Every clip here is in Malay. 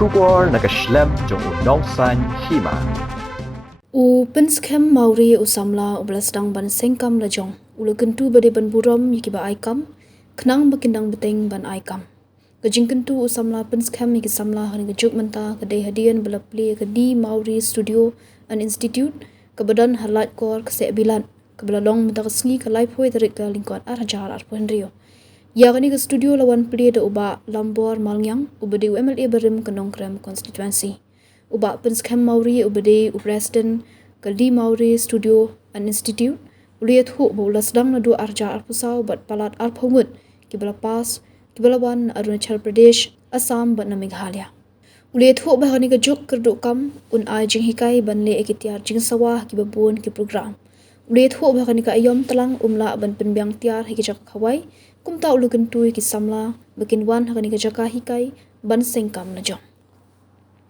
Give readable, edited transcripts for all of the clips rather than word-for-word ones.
Shubor nakaslem jong unongsan hima. Penskem Mauri usamla ublasdang ban sengkam lajong. Ulagentu bade ban buram yikiba aikam, kenang bakindang beteng ban aikam. Gajingkentu usamla penskem yiki samla hani gajuk menta kedai hadian belapli kedi Mauri Studio and Institute kebadan halat kor kesek bilan kebelalong menta kesengi ke live hoi tarik ke lingkuan arhajar arpuan rio. Ya kani ke studio lawan pli ada uba lambor malngyang ubade UMLA berim ke nongkrem konstituensi. Uba penskem Mauri ubade upresiden kedi Mauri Studio and Institute uliat hu baulas dang nadu arja arpusau bat palat arphungut kibala pas kibalawan Arunachal Pradesh Assam bat na Meghalaya. Uliat hu bahani kejuk kerdukam un ai jing hikai banle ekitiar jing sawah kibabun ki program. Uliat hu bahani ka ayom telang umla ban penbiang tiar hikijak kawai kumta ulugentu ki samla bakin wan hakani kejaka hikai ban sengkam na jong.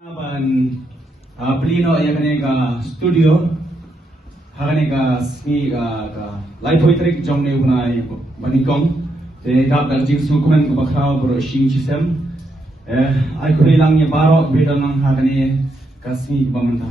Ban plino ya kane ka studio hakane ka sni ka live poetry jong ne unai banikong te dap dal jing sukumen ko bakhaw bro shing system ai khuri lang ye baro bedal nang hakane ka sni bamanta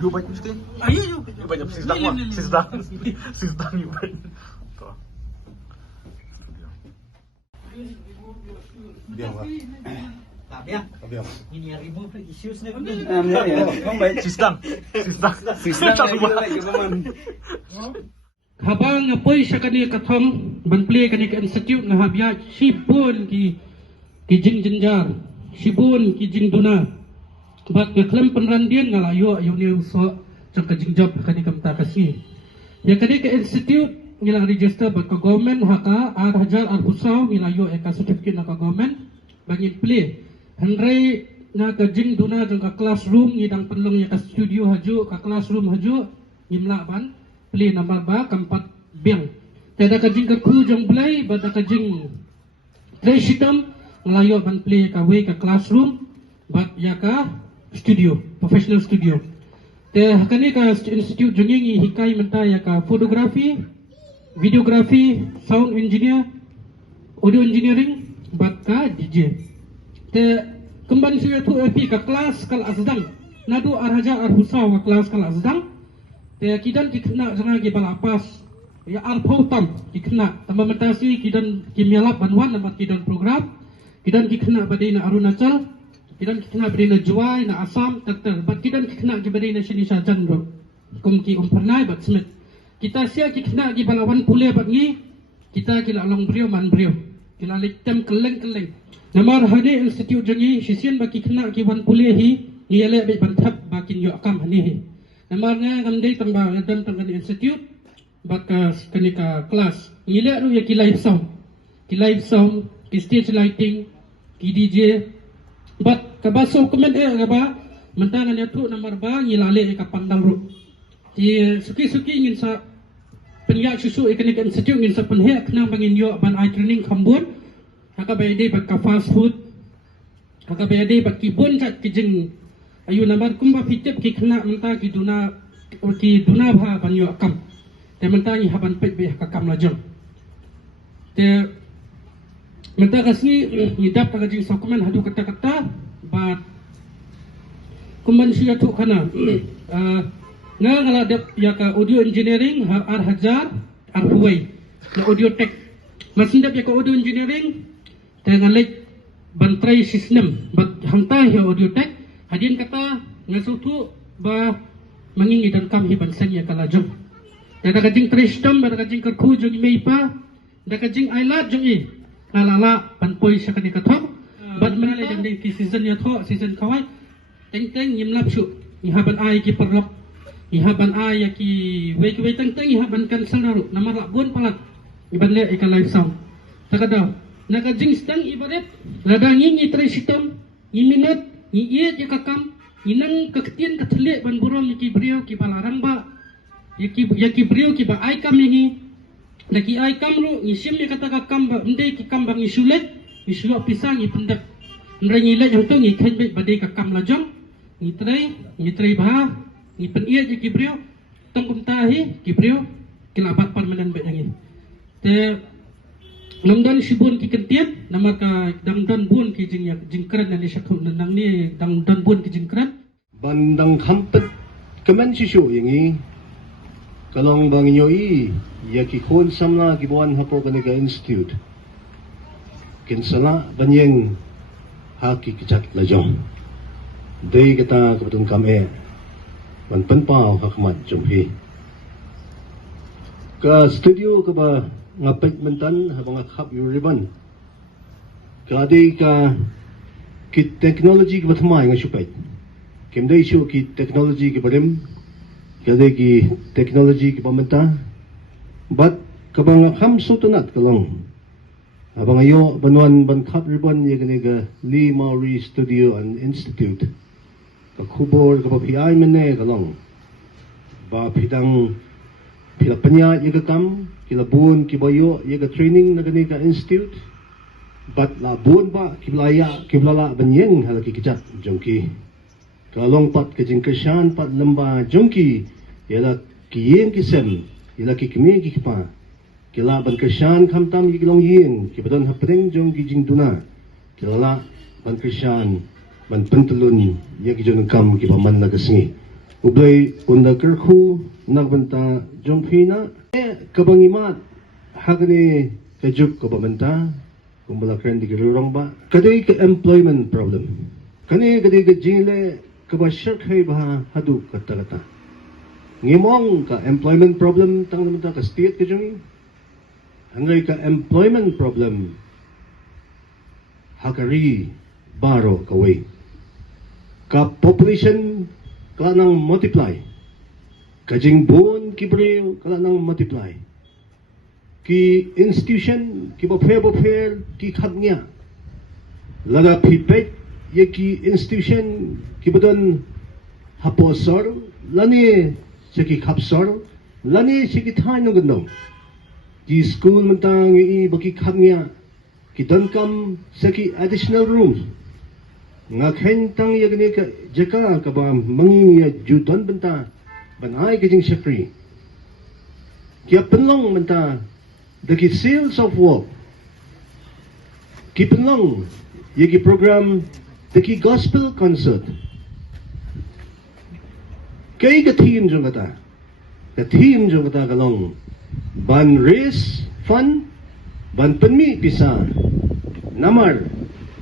You baik mesti? Ayo, you banyak sistem you baik. Biar lah. Biar. Ini yang remove issues ni. Sistem. Habang apoy siya kani kathom banple kani ka institute na habya sipun ki jing jinjar sipun ki jing duna bat ngeklem penrandian ngalayo ayo ni uso cak ka jing job kani kamta kasi ya kani ka institute ngilang register bat ka government haka ar hajar ar pusau ngilayo ka certificate na ka government bangin play handrai na ka jing duna jang ka classroom ngidang penlong ya ka studio haju ka classroom haju ngimla ban play number ba kampat biang tada ka jing ka ku jong play bada ka jing tray shitam ngalayo ban play ka way ka classroom bat ya ka studio professional studio te hakani ka institute jongi hikai menta ya ka photography videography sound engineer audio engineering bat ka DJ te kemban suya tu api ka kelas kal azdang nadu arhaja arhusaw ka kelas kal azdang te kidan kikna jangan ki balapas ya arpautam kikna tambah mentasi kidan kimialap banwan nama kidan program kidan kikna badina Arunachal kidan kikna badina Juai na Assam terter bat kidan kikna ki badina sini sajan bro kum ki umpernai bat smith kita sia kikna ki balawan pule bat ngi kita kila long brio man brio kila lektem keleng namar hade institute jangi sisian baki kikna ki wan pule hi ngiyale be bantap bakin yo akam hani hi namar nga ngamdei tambah dan tangkan institute baka kanika kelas ngile ru ya ki live sound ki stage lighting ki DJ bat kabaso komen gaba mentangan ya tu nomor ba ngilale ka pandang ru ti suki ingin sa penyak susu ikanik institute ingin sa penhe kena bangin yo ban eye training kambun haka bayade bat ka fast food haka bayade bat ki bon chat ki jing ayu nomor kumba fitep ki kena menta ki duna bha ban yo akam te menta ni haban pet be ka kam lajong te menta kasi idap ka jing dokumen hadu kata-kata bat kumban siya tu kana nga ngala dep ya ka audio engineering ar hajar ar huwai na audio tech masindap ya ka audio engineering te ngalek bantrai system bat hangta ya audio tech hadin kata ngasutu ba mangingi dan kam hi bansan ya kala jong da ka jing tristam ba ka jing ka khu jong mei pa da ka jing ailat jong i nalala panpoy siya kani kathom bat manale jang ding ki season ya tho season kawai teng yimlap shu ni haban ai ki perlok ni haban ai ya ki wei teng ni haban kan sanaru namara gon palat iban le ika live sound takada naga jing stang ibaret lada ngi tristam ni minut ni ye ya kakam inang kaktian katle ban burong ki brio ki balarang ba yaki brio ki ba ai kam ni lagi ai kam ru ni sim ni kata ka kam ba ndai ki kam bang isulet isulo pisang i pendak Nrengi le yang tu ngi khen be badai ka kam la jong ngi trai bah ngi pen ia je kibrio tong kum tahi kibrio kilabat permanen be yang te namdan shibun ki kentian nama ka damdan bun ki jingkran na ni shakhu nang ni damdan bun ki jingkran bandang kampet kemen sisyo yangi kalong bang nyoi ya ki kon samla ki buan hapo kanika institute kinsana banyeng haki kicat lajong day kata kebetulan kami man penpau hakmat jumhi ka studio ka ba ngapit mentan habang khap yuriban ka day ka ki technology ka batmay nga supay kim day show ki technology ki barim ka day ki technology ki pamenta but kabang khamso tunat kalong abang ayo banuan ban khap ribbon ye gani ga Lee Maury Studio and Institute ka khubor ka PI mene kalong ba pidang pilapanya ye ga kam kilabun kibayo ye ga training na gani ka institute bat la bun ba kiblaya kiblala banyeng halaki kijat jongki kalong pat ka jingkashan pat lamba jongki yela kiyeng kisem yela kikmi kikpa kila ban keshan kamtam yigilong yin kibadan hapring jong gijing duna kila ban keshan ban pentulun yigijong kam kibaman nagasngi ublay unda kerku nagbanta jong pina kabangimat hagani kajuk kabamanta kumbala kren di gerurong ba kadai ka employment problem kani kadai ka jingle kabashak hay ba hadu kata ngimong ka employment problem tang namanta ka state ka jong hangay ka employment problem hakari baro kaway ka population kala nang multiply kajing buon kibreo kala nang multiply ki institution ki bopher ki khagnya laga pipet ye ki institution ki bodon haposor lani seki khapsor lani seki thaino gandong di school mentang i baki khamnya ki dankam seki additional rooms ngakhen tang yagni ka jaka ka ba mangi ya judan benta banai ka jing sekri ki penlong benta the sales of work ki penlong yagi program the gospel concert kay ka team jong kata kalong ban race fun ban penmi pisa namar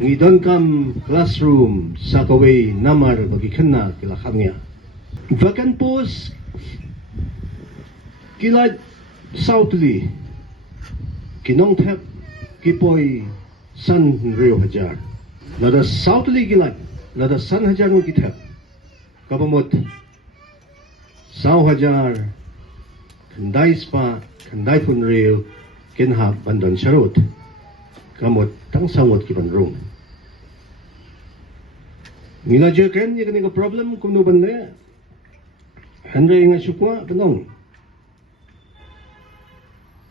ngidon kam classroom sakaway namar bagi kena kila khamnya vacant post kila southly kinong thep kipoy san rio hajar lada southly kila lada san hajar mo kithep kabamot saw hajar Kandai spa, kandai pun real, kinha bandon sharot, kamot tang sangot ki bandrong. Ngila jeken ye kani ka problem kumno bande, handai nga shukwa bandong.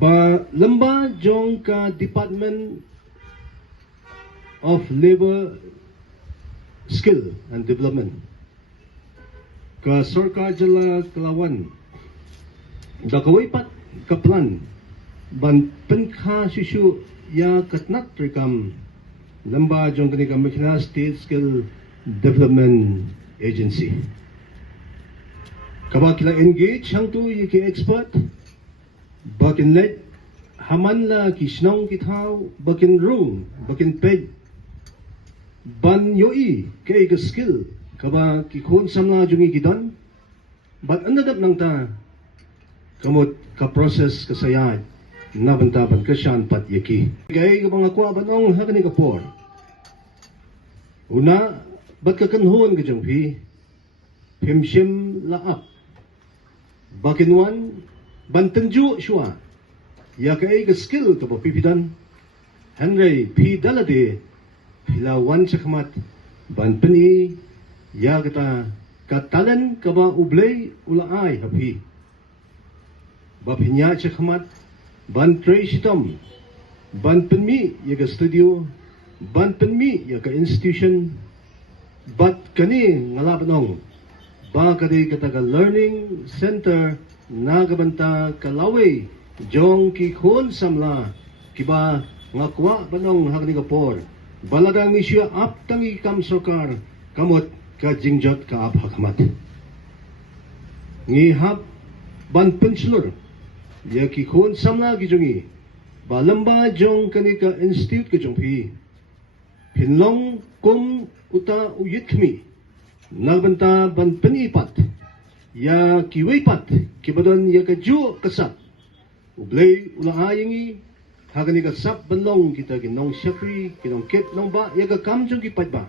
Ba lamba jong ka Department of Labor Skill and Development, ka Sorka Jala Kalawan. Dakaway pat kaplan ban penkha shishu ya katnat rekam lamba jong kani ka Mekhila State Skill Development Agency kaba kila engage hang tu ye expert bakin let haman la kisnong kithaw bakin room bakin peg ban yoi kay ka skill kaba kikon samla jungi gidon bat andadap nang ta kamot ka process kasayad na bantaban kasyan pat yaki gay ka mga kwa banong hakani ka por una bat ka kanhon ka jangpi himshim laap bakinwan bantanju shwa ya kay ka skill ka pipidan Henry P. Dalade hilawan sakmat banpani ya kata katalan ka ba ublay ulaay hapi Bapinya cekhamat ban tray sitom ban penmi yaga studio ban penmi ya ka institution bat kani ngala banong ba kadi kata ka learning center nagabanta kalaway jong ki khon samla kiba ngakwa banong hagni kapor baladang isya ap tangi kam sokar kamot ka jingjot ka ap hakamat ngi hap ban penslur ya ki khon samla ki jongi balamba jong kani ka institute ki jong phi pinlong kum uta uyit kmi nagbanta ban penipat ya kiwaypat kibadon ya kaju kasap ublay ula ayangi hagani kasap banlong kita ginong syakri kinong kit nong ba ya ka kamjong kipat ba